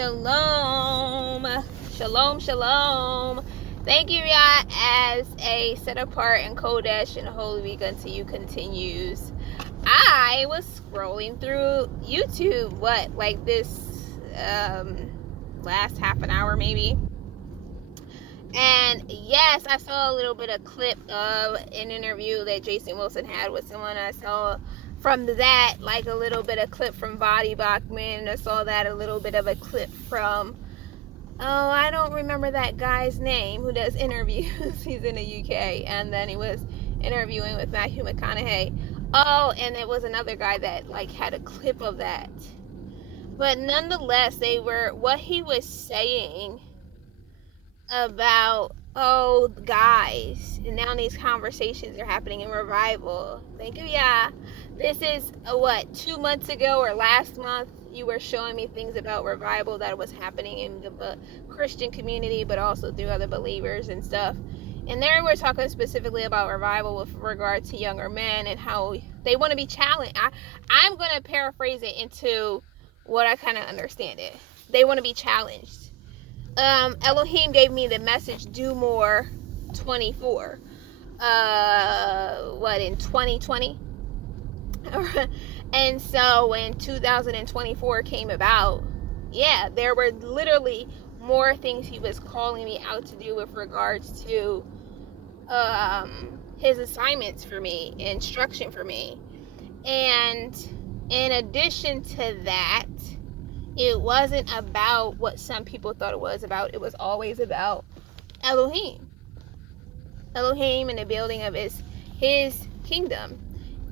Shalom. Shalom, shalom. Thank you, Yah, as a set apart in Qodesh and Holy Week unto you continues. I was scrolling through YouTube, this last half an hour maybe. And yes, I saw a little bit of clip of an interview that Jason Wilson had with someone. I saw from that, like a little bit of clip from Body Bachman. I saw that a little bit of a clip from, I don't remember that guy's name who does interviews. He's in the UK. And then he was interviewing with Matthew McConaughey. Oh, and it was another guy that had a clip of that. But nonetheless, what he was saying about, guys, and now these conversations are happening in revival. Thank you, yeah. This is 2 months ago or last month, you were showing me things about revival that was happening in the Christian community, but also through other believers and stuff. And there we're talking specifically about revival with regard to younger men and how they want to be challenged. I'm going to paraphrase it into what I kind of understand it. They want to be challenged. Elohim gave me the message, do more 24. In 2020? And so when 2024 came about, there were literally more things he was calling me out to do with regards to his assignments for me, instruction for me. And in addition to that, it wasn't about what some people thought it was about. It was always about Elohim and the building of his kingdom.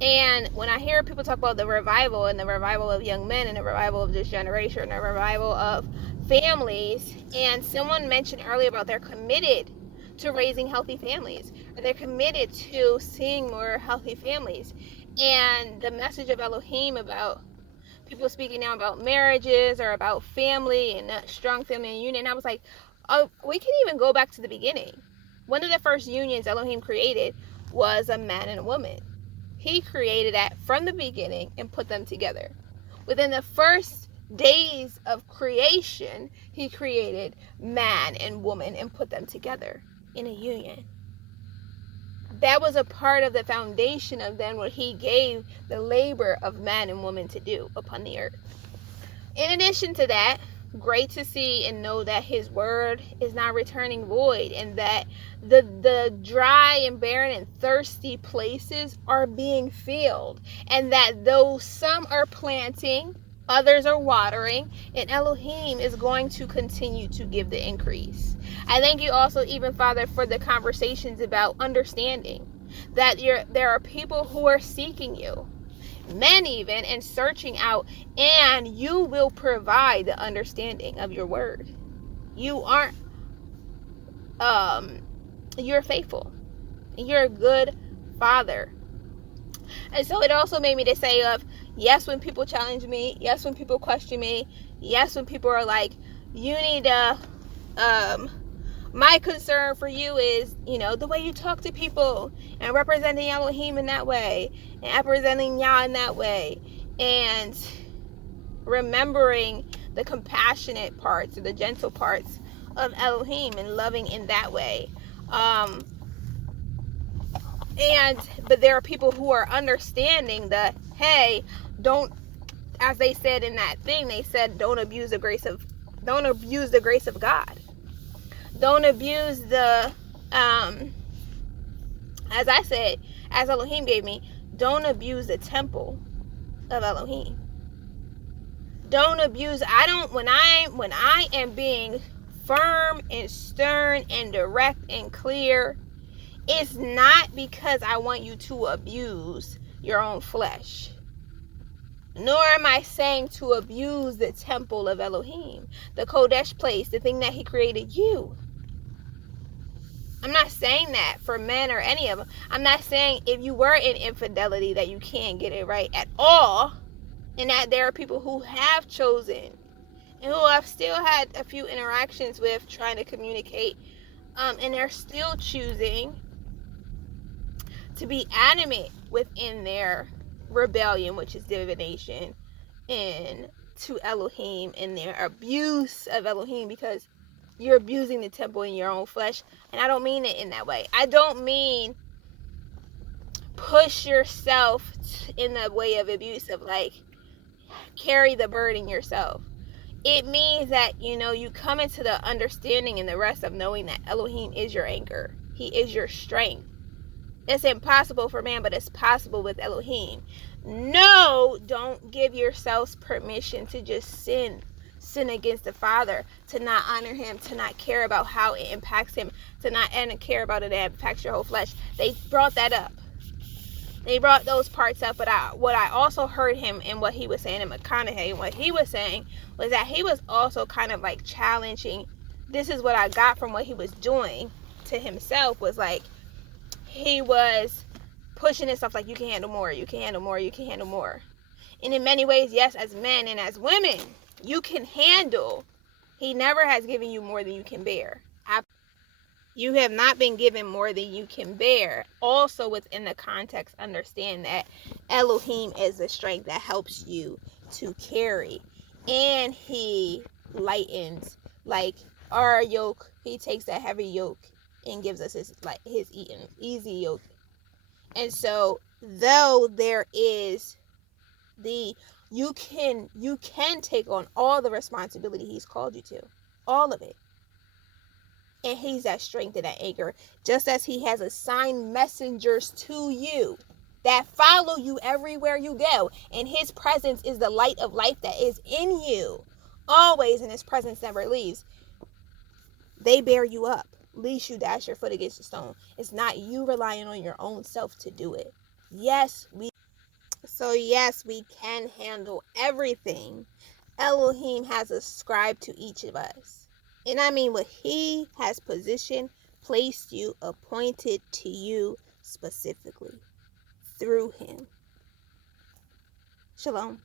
And when I hear people talk about the revival and the revival of young men and the revival of this generation and the revival of families, and someone mentioned earlier about they're committed to raising healthy families, or they're committed to seeing more healthy families, and the message of Elohim about people speaking now about marriages or about family and strong family and union. I was like, we can even go back to the beginning. One of the first unions Elohim created was a man and a woman. He created that from the beginning and put them together. Within the first days of creation, he created man and woman and put them together in a union. That was a part of the foundation of then what he gave the labor of man and woman to do upon the earth. In addition to that, great to see and know that his word is not returning void, and that the dry and barren and thirsty places are being filled, and that though some are planting, others are watering, and Elohim is going to continue to give the increase. I thank you also, even Father, for the conversations about understanding that there are people who are seeking you, men even, and searching out, and you will provide the understanding of your word. You aren't, you're faithful. You're a good Father. And so it also made me to say yes, when people challenge me, yes, when people question me, yes, when people are like, you need to, my concern for you is, the way you talk to people and representing Elohim in that way and representing Yah in that way, and remembering the compassionate parts or the gentle parts of Elohim and loving in that way. But there are people who are understanding that, hey, don't, as they said in that thing, they said, don't abuse the grace of God. Don't abuse the, as I said, as Elohim gave me, don't abuse the temple of Elohim. Don't abuse, when I am being firm and stern and direct and clear, it's not because I want you to abuse your own flesh. Nor am I saying to abuse the temple of Elohim, the Qodesh place, the thing that he created you. I'm not saying that for men or any of them. I'm not saying if you were in infidelity that you can't get it right at all. And that there are people who have chosen and who I've still had a few interactions with trying to communicate. And they're still choosing to be adamant within their rebellion, which is divination, and to Elohim and their abuse of Elohim, because you're abusing the temple in your own flesh. And I don't mean it in that way. I don't mean push yourself in the way of abuse of like carry the burden yourself. It means that, you come into the understanding and the rest of knowing that Elohim is your anchor. He is your strength. It's impossible for man, but it's possible with Elohim. No, don't give yourselves permission to just sin against the Father, to not honor him, to not care about how it impacts him, to not care about it that impacts your whole flesh. They brought that up. They brought those parts up, but what I also heard him in what he was saying in McConaughey, and what he was saying was that he was also kind of like challenging. This is what I got from what he was doing to himself, was like he was pushing himself like, you can handle more, you can handle more, you can handle more. And in many ways, yes, as men and as women, you can handle. He never has given you more than you can bear. You have not been given more than you can bear. Also, within the context, understand that Elohim is the strength that helps you to carry. And he lightens, like our yoke. He takes that heavy yoke and gives us his easy yoke. And so, though there is you can take on all the responsibility he's called you to. All of it. And he's that strength and that anchor, just as he has assigned messengers to you that follow you everywhere you go. And his presence is the light of life that is in you always, and his presence never leaves. They bear you up, lest you dash your foot against a stone. It's not you relying on your own self to do it. Yes, we can handle everything Elohim has ascribed to each of us. And I mean what he has positioned, placed you, appointed to you specifically through him. Shalom.